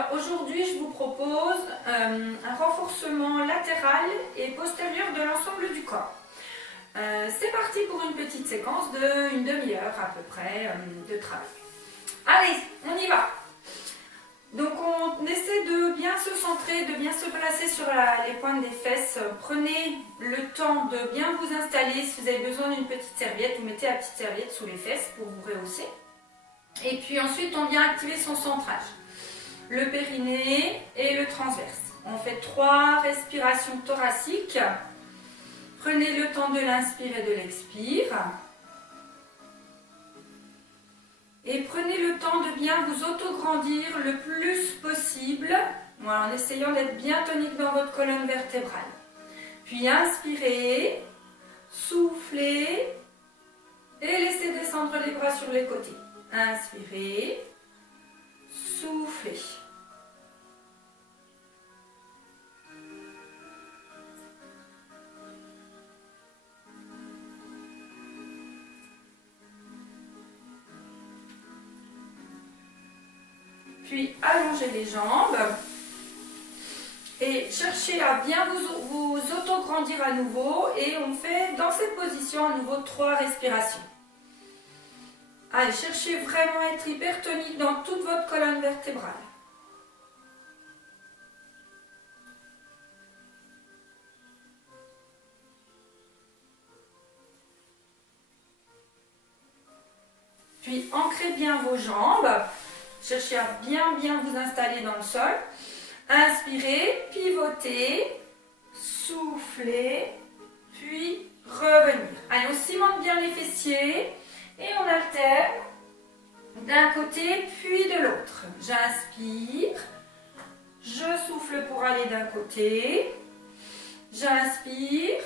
Alors aujourd'hui, je vous propose un renforcement latéral et postérieur de l'ensemble du corps. C'est parti pour une petite séquence d'une demi-heure à peu près de travail. Allez, on y va. Donc on essaie de bien se centrer, de bien se placer sur les pointes des fesses. Prenez le temps de bien vous installer. Si vous avez besoin d'une petite serviette, vous mettez la petite serviette sous les fesses pour vous rehausser. Et puis ensuite, on vient activer son centrage. Le périnée et le transverse. On fait 3 respirations thoraciques. Prenez le temps de l'inspire et de l'expire. Et prenez le temps de bien vous autograndir le plus possible, voilà, en essayant d'être bien tonique dans votre colonne vertébrale. Puis inspirez, soufflez et laissez descendre les bras sur les côtés. Inspirez, soufflez. Puis allongez les jambes et cherchez à bien vous autograndir à nouveau. Et on fait dans cette position à nouveau 3 respirations. Allez, cherchez vraiment à être hyper tonique dans toute votre colonne vertébrale. Puis ancrez bien vos jambes. Cherchez à bien vous installer dans le sol. Inspirez, pivotez, soufflez, puis revenir. Allez, on cimente bien les fessiers et on alterne d'un côté puis de l'autre. J'inspire, je souffle pour aller d'un côté, j'inspire,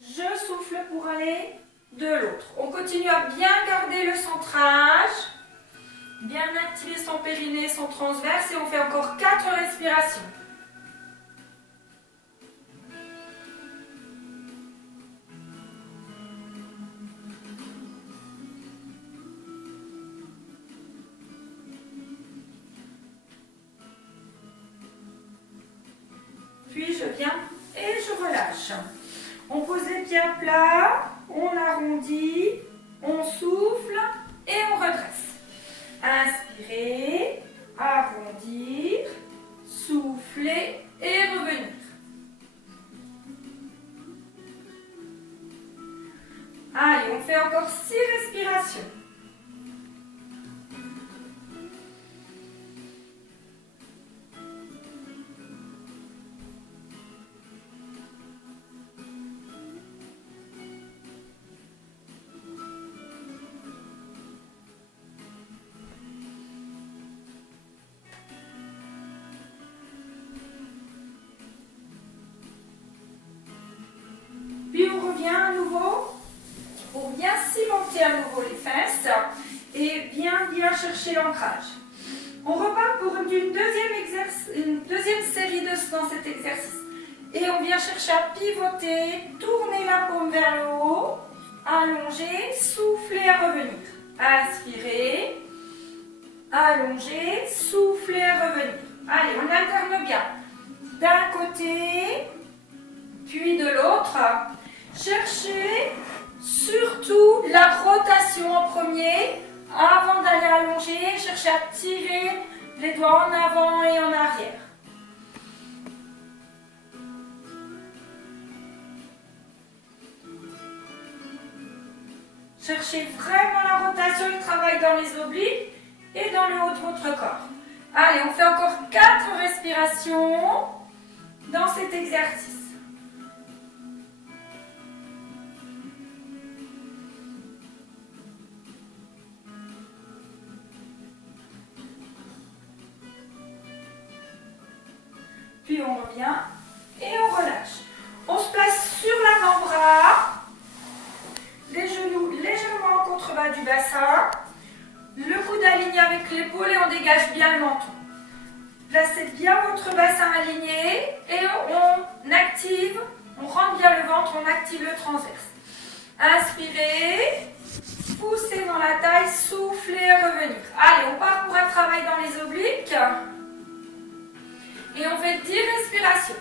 je souffle pour aller de l'autre. On continue à bien garder le centrage. Bien activer son périnée, son transverse et on fait encore 4 respirations. Puis je viens et je relâche. On pose les pieds à plat, on arrondit, on souffle et on redresse. Inspirez, arrondir, souffler et revenir. Allez, on fait encore 6 respirations. Puis on revient à nouveau pour bien cimenter à nouveau les fesses et bien chercher l'ancrage. On repart pour une deuxième série dans cet exercice. Et on vient chercher à pivoter, tourner la paume vers le haut, allonger, souffler à revenir. Inspirez, allonger, souffler à revenir. Allez, on alterne bien. D'un côté, puis de l'autre. Cherchez surtout la rotation en premier avant d'aller allonger. Cherchez à tirer les doigts en avant et en arrière. Cherchez vraiment la rotation, le travail dans les obliques et dans le haut de votre corps. Allez, on fait encore 4 respirations dans cet exercice. Puis on revient et on relâche. On se place sur l'avant-bras, les genoux légèrement en contrebas du bassin, le coude aligné avec l'épaule et on dégage bien le menton. Placez bien votre bassin aligné et on active, on rentre bien le ventre, on active le transverse. Inspirez, poussez dans la taille, soufflez, revenir. Allez, on part pour un travail dans les obliques. Et on fait 10 respirations.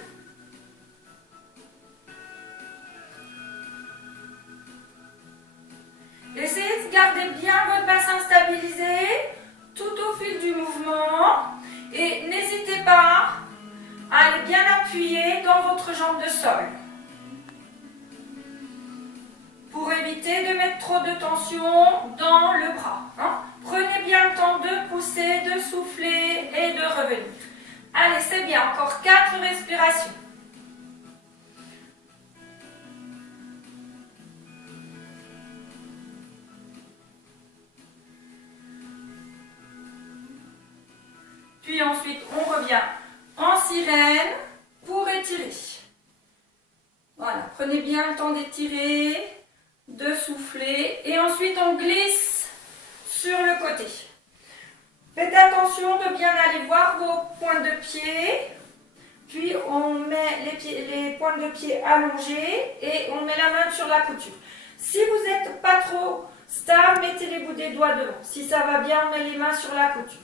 Essayez de garder bien votre bassin stabilisé tout au fil du mouvement. Et n'hésitez pas à aller bien appuyer dans votre jambe de sol. Pour éviter de mettre trop de tension dans le bras. Prenez bien le temps de pousser, de souffler et de revenir. Allez, c'est bien. Encore 4 respirations. Puis ensuite, on revient en sirène pour étirer. Voilà, prenez bien le temps d'étirer, de souffler. Et ensuite, on glisse sur le côté. Faites attention de bien aller voir vos pointes de pied. Puis, on met les pointes de pied allongées et on met la main sur la couture. Si vous n'êtes pas trop stable, mettez les bouts des doigts devant. Si ça va bien, on met les mains sur la couture.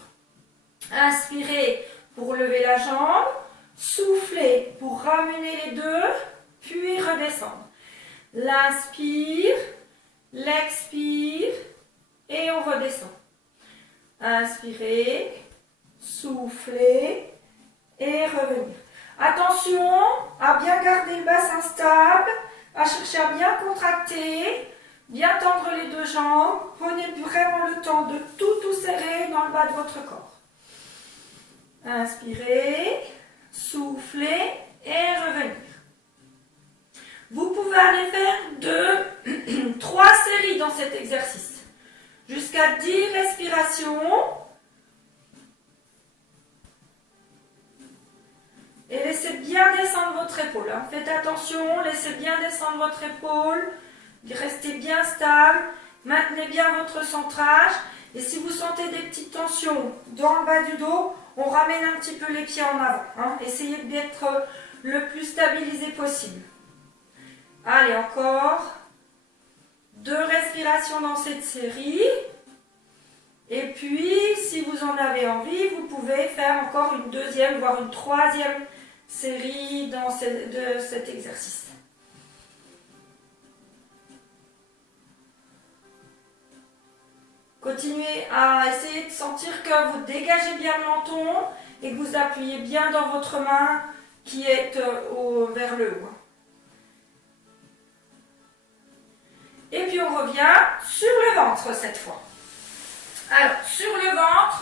Inspirez pour lever la jambe, soufflez pour ramener les deux, puis redescendre. L'inspire, l'expire et on redescend. Inspirez, soufflez et revenir. Attention à bien garder le bassin stable, à chercher à bien contracter, bien tendre les deux jambes. Prenez vraiment le temps de tout serrer dans le bas de votre corps. Inspirez, soufflez et revenir. Vous pouvez aller faire 3 séries dans cet exercice. Jusqu'à 10 respirations. Et laissez bien descendre votre épaule. Faites attention, laissez bien descendre votre épaule. Restez bien stable. Maintenez bien votre centrage. Et si vous sentez des petites tensions dans le bas du dos, on ramène un petit peu les pieds en avant. Essayez d'être le plus stabilisé possible. Allez, encore 2 respirations dans cette série. Et puis, si vous en avez envie, vous pouvez faire encore une deuxième, voire une troisième série de cet exercice. Continuez à essayer de sentir que vous dégagez bien le menton et que vous appuyez bien dans votre main qui est vers le haut. Et puis on revient sur le ventre cette fois. Alors, sur le ventre,